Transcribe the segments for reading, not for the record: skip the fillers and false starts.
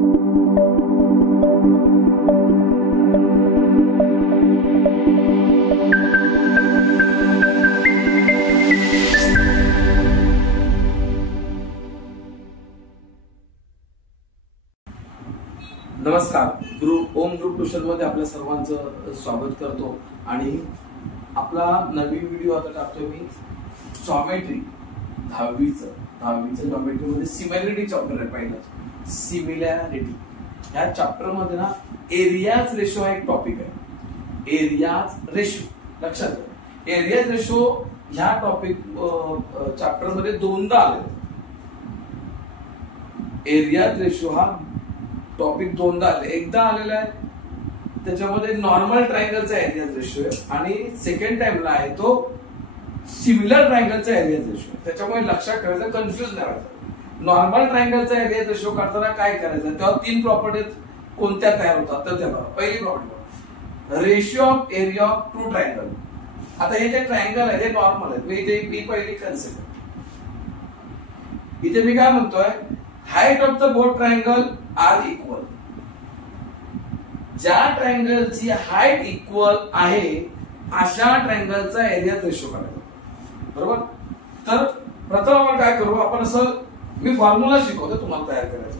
नमस्कार, ओम group tuition मध्ये आपल्या सर्वांचं स्वागत करतो आणि आपला नवीन व्हिडिओ आता टाकतोय मी जॉमेट्री 10वीचं जॉमेट्री मध्ये सिमिलॅरिटी चॅप्टर आहे पहिलं सिमिलॅरिटी। या चॅप्टर मध्ये ना एरियाज रेशो हा एक टॉपिक आहे। एरियाज रेशो लक्षात घ्या, एरियाज रेशो ह्या टॉपिक चॅप्टर मध्ये दोनदा आले। एरियाज रेशो हा टॉपिक दोनदा आले, एकदा आलेला आहे त्याच्यामध्ये नॉर्मल ट्रायंगलचा एरियाज रेशो आहे आणि सेकंड टाइमला आहे तो सिमिलर ट्रायंगलचा एरियाज रेशो। त्याच्यामुळे लक्षात ठेवायचं, कन्फ्युज नाही व्हायचं। नॉर्मल ट्रायंगलचा एरियाज रेशो काढताना काय करायचं, तेव्हा तीन प्रॉपर्टीज कोणत्या तयार होतात तर त्या पहिली property ratio of area of two triangle. आता हे जे ट्रायंगल आहे ते नॉर्मल आहे, मी पहिली कन्सिडर इथे मी काय म्हणतोय, height of the both triangle are equal. ज्या ट्रायंगलची हाईट इक्वल आहे अशा ट्रायंगलचा एरिया रेशो काढायचा, बरोबर। तर प्रथम आपण काय करू, आपण असं मी फॉर्म्युला शिकवतो तुम्हाला तयार करायचं।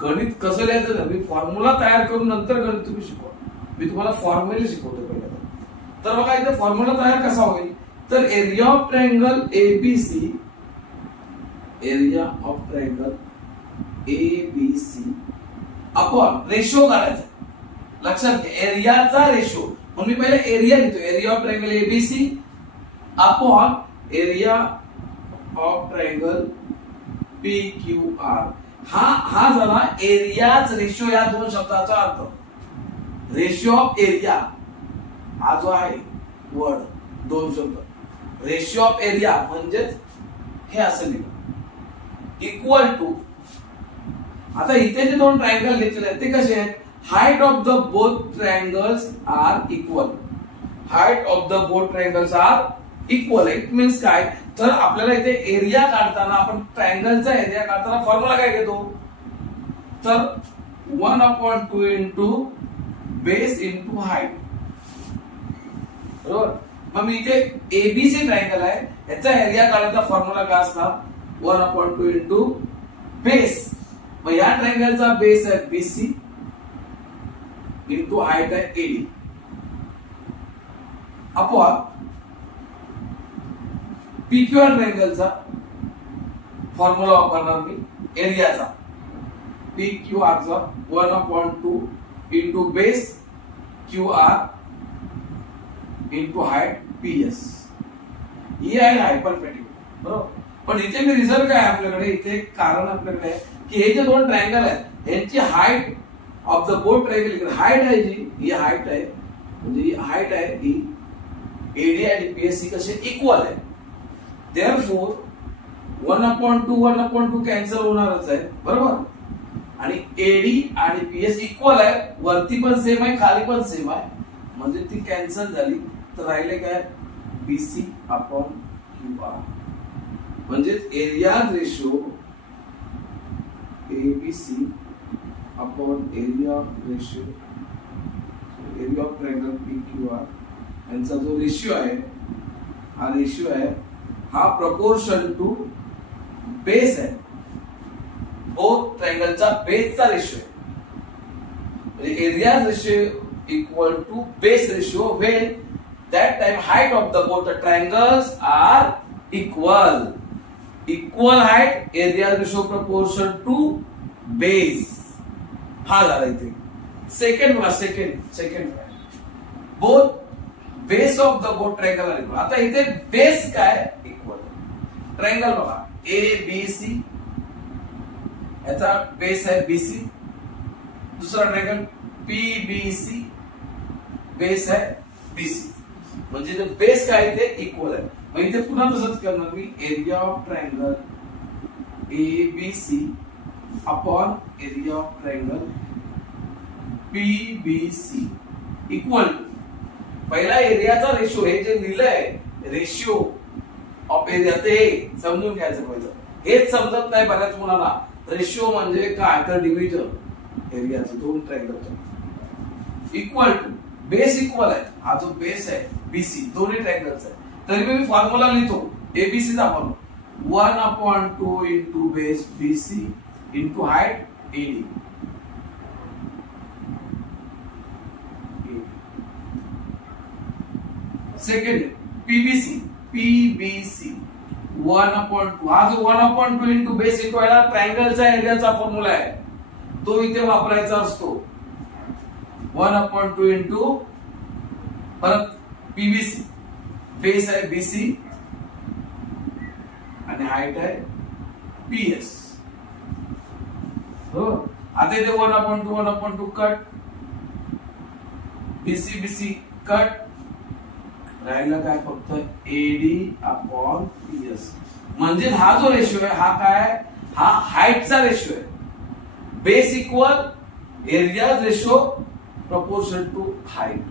गणित कसं लिहायचं मी फॉर्म्युला तयार करून नंतर गणित तुम्ही शिकवा। मी तुम्हाला फॉर्म्युला शिकवतो पहिल्यांदा। तर बघा इथे फॉर्म्युला तयार कसा होईल, तर area of triangle ABC, area of triangle ABC upon ratio काढायचा। लक्षात घ्या, एरियाचा रेशो म्हणून मी पहिले एरिया लिहितो, area of triangle ABC upon area of triangle PQR. हा झाला एरियाज रेशो या दोन शब्दाचा अर्थ। रेशो ऑफ एरिया हा जो आहे वर्ड, दोन शब्द, रेशो ऑफ एरिया म्हणजेच हे असं लिहिलं इक्वल टू। आता इथे जे दोन ट्रायंगल घेतलेले आहेत ते कसे आहेत, height of the both triangles are equal. Height of the both triangles are equal it means काय, तर आपल्याला इथे एरिया काढताना आपण ट्रायंगलचा एरिया काढताना फॉर्म्युला काय घेतो, तर 1/2 इंटू बेस इंटू हाईट, बरोबर। मग मी इथे एबीसी ट्रायंगल आहे, याचा एरिया काढायचा फॉर्म्युला काय असणार, 1/2 इंटू बेस। मग या ट्रायंगलचा बेस आहे बीसी इंटू हाईट आहे एडी अपॉन पीक्यूआर ट्रायंगलचा फॉर्म्युला वापरणार मी एरियाचा, पीक्यूआरचा 1/2 into base QR into height PS. ही आहे हायपरपेंडिक्युलर, बरोबर। पण इथे मी रिझल्ट काय आपल्याकडे, इथे कारण आपल्याकडे आहे की हे जे दोन ट्रायंगल आहेत यांची height of the both triangle, height आहे जी ही हाईट आहे, म्हणजे ही हाईट आहे ही एडी आणि पीएससी कसे इक्वल आहे। देयरफॉर 1/2 कॅन्सल होणारच आहे, बरोबर। आणि एडी आणि पीएस इक्वल आहे, वरती पण सेम आहे खाली पण सेम आहे, म्हणजे ती कॅन्सल झाली। तर राहिले काय, बीसी अपॉन क्यूआर, म्हणजे area ratio ABC upon area ratio area of triangle PQR यांचा जो रेशिओ आहे हा रेशिओ आहे हा प्रपोर्शन टू बेस आहे, बोथ ट्रायंगलचा बेसचा रेशिओ आहे। म्हणजे area ratio equal to base ratio when that time height of the both the triangles are equal. Equal height area ratio proportion to base. हा झाला इथे second both base of the both triangle are equal. आता इथे base काय equal, triangle बघा A B C, याचा base आहे BC, दुसरा triangle P B C, base आहे बीसी, म्हणजे बेस काय ते इक्वल आहे। मग इथे पुन्हा तसंच करणार मी, area of triangle ABC upon area of triangle PBC equal to, पहिला एरियाचा रेशो हे जे लिहिलंय रेशिओ ऑफ एरिया ते समजून घ्यायचं पहिलं, हेच समजत नाही बऱ्याच मुलांना रेशिओ म्हणजे काय तर डिव्हिजन एरियाचं दोन ट्रायंगलचं इक्वल टू बेस इक्वल आहे, हा जो बेस आहे बीसी दोन्ही ट्रायंगलचा आहे, तरी मी फॉर्म्युला लिहितो एबीसीचा formula 1/2 into base BC into height AD. Second PBC 1/2, हा जो 1/2 इंटू बेस इंटू याला ट्रायंगलचा एरियाचा फॉर्म्युला आहे तो इथे वापरायचा असतो. 1/2 इंटू परत पीबीसी बेस आहे बीसी आणि हाईट आहे पीएस. हो आता इथे 1/2 कट, बीसी बीसी कट, राहिला काय फक्त एडी अपॉन पीएस. म्हणजे हा जो रेशिओ आहे हा काय, हा हाईटचा रेशिओ आहे. Base equal area ratio proportion to height.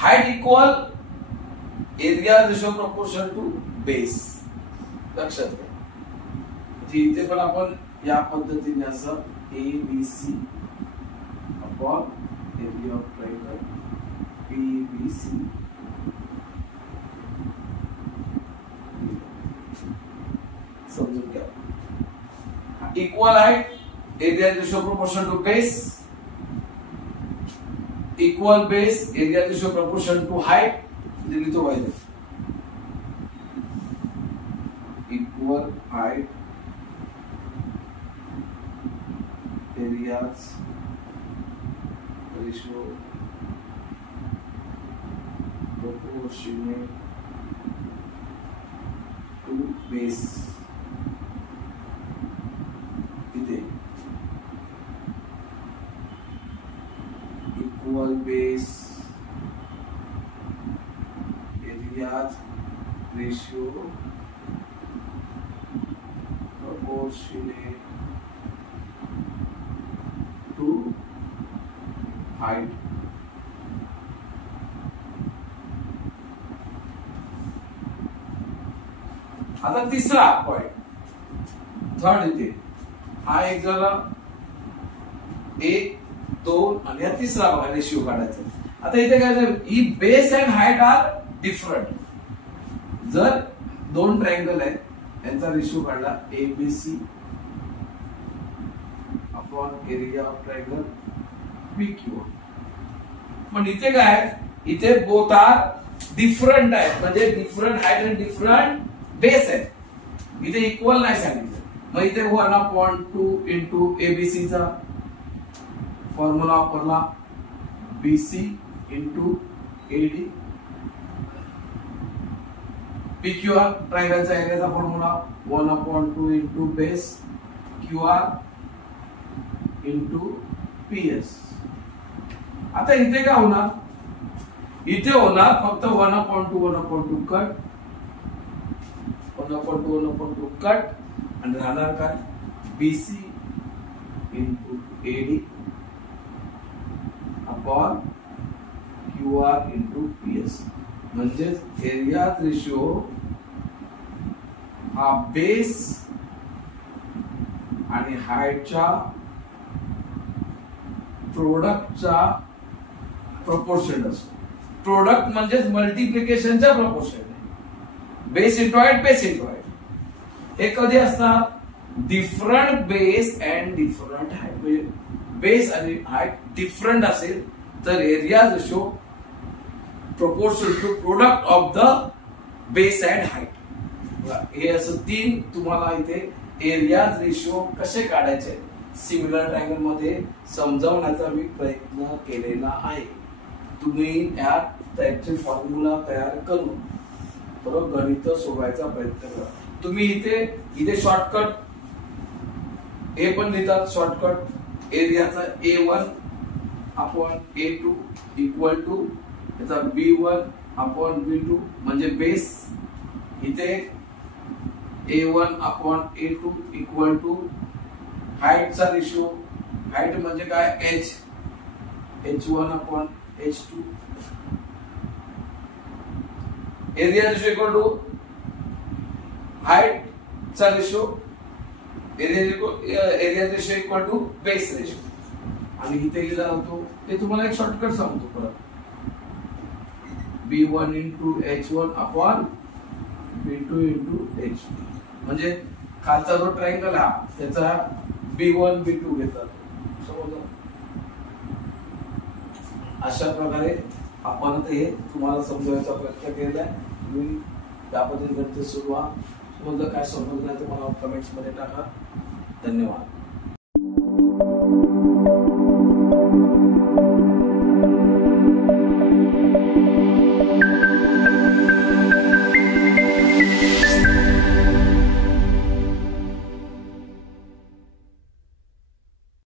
Height equal area ratio proportion to base. लक्षात घ्या. इथे पण आपण या पद्धतीने असं ABC upon area of triangle PBC समजून घ्या. Equal height area ratio proportion to base, equal base area ratio proportion to height. लिहितो पाहिजे equal height areas ratio proportionate to base. इथे equal base areas ratio proportionate to height. आता तिसरा point, third इथे हा एक झाला 1 2 आणि हा तिसरा बघा रेशिओ काढायचा. आता इथे काय झालं, ही base and height are different. जर दोन ट्रायंगल आहेत त्यांचा रेशिओ काढला ABC upon area of triangle PQ. पण इथे काय, इथे बोथ आर डिफरंट आहेत, म्हणजे डिफरंट हाईट आणि डिफरंट बेस आहे. इथे इक्वल नाही सांगितलं. मग इथे 1/2 इंटू एबीसी चा फॉर्म्युला वापरला, बीसी इंटू एडी. पीक्यूआर ट्रायंगलचा एरियाचा formula 1/2 into base QR into PS. आता इथे काय होणार, इथे होणार फक्त 1/2 कट, 1/2 कट आणि राहणार काय BC into AD upon QR into PS. म्हणजेच एरिया रेशिओ हा बेस आणि हाईटच्या प्रोडक्टचा प्रपोर्शन असतो. प्रोडक्ट म्हणजेच मल्टिप्लिकेशनच्या प्रपोर्शन आहे. Base into height, base into height. हे कधी असणार, different base and different height. म्हणजे बेस आणि हाईट डिफरंट असेल तर area ratio proportion to product of the base and height. हे असं तीन तुम्हाला इथे एरिया रेशिओ कसे काढायचे सिमिलर ट्रायंगल मध्ये समजावण्याचा मी प्रयत्न केलेला आहे. तुम्ही या टाइपचे फॉर्म्युला तयार करून बरोबर गणित सोडवायचा प्रयत्न करा. तुम्ही इथे शॉर्टकट हे पण लिहितात, शॉर्टकट एरियाचा A1 upon A2 equal to याचा B1 अपॉन B2 म्हणजे बेस. इथे A1 upon A2 equal to हाईटचा रेशिओ, हाईट म्हणजे काय H1 upon H2. Area ratio equal to height चा ratio area ratio equal to base ratio. आणि इथे गेला होतो ते तुम्हाला एक शॉर्टकट सांगतो परत. B1 into H1 upon B2 into H2. म्हणजे खालचा जो ट्रायंगल हा त्याचा B1 B2 घेतात. समजलं? अशा प्रकारे आपण हे तुम्हाला समजवायचा प्रयत्न केला. तुम्ही त्या पद्धतीने सुरू व्हा. समजलं काय समजलं नाही तर मला कमेंट्स मध्ये टाका. धन्यवाद.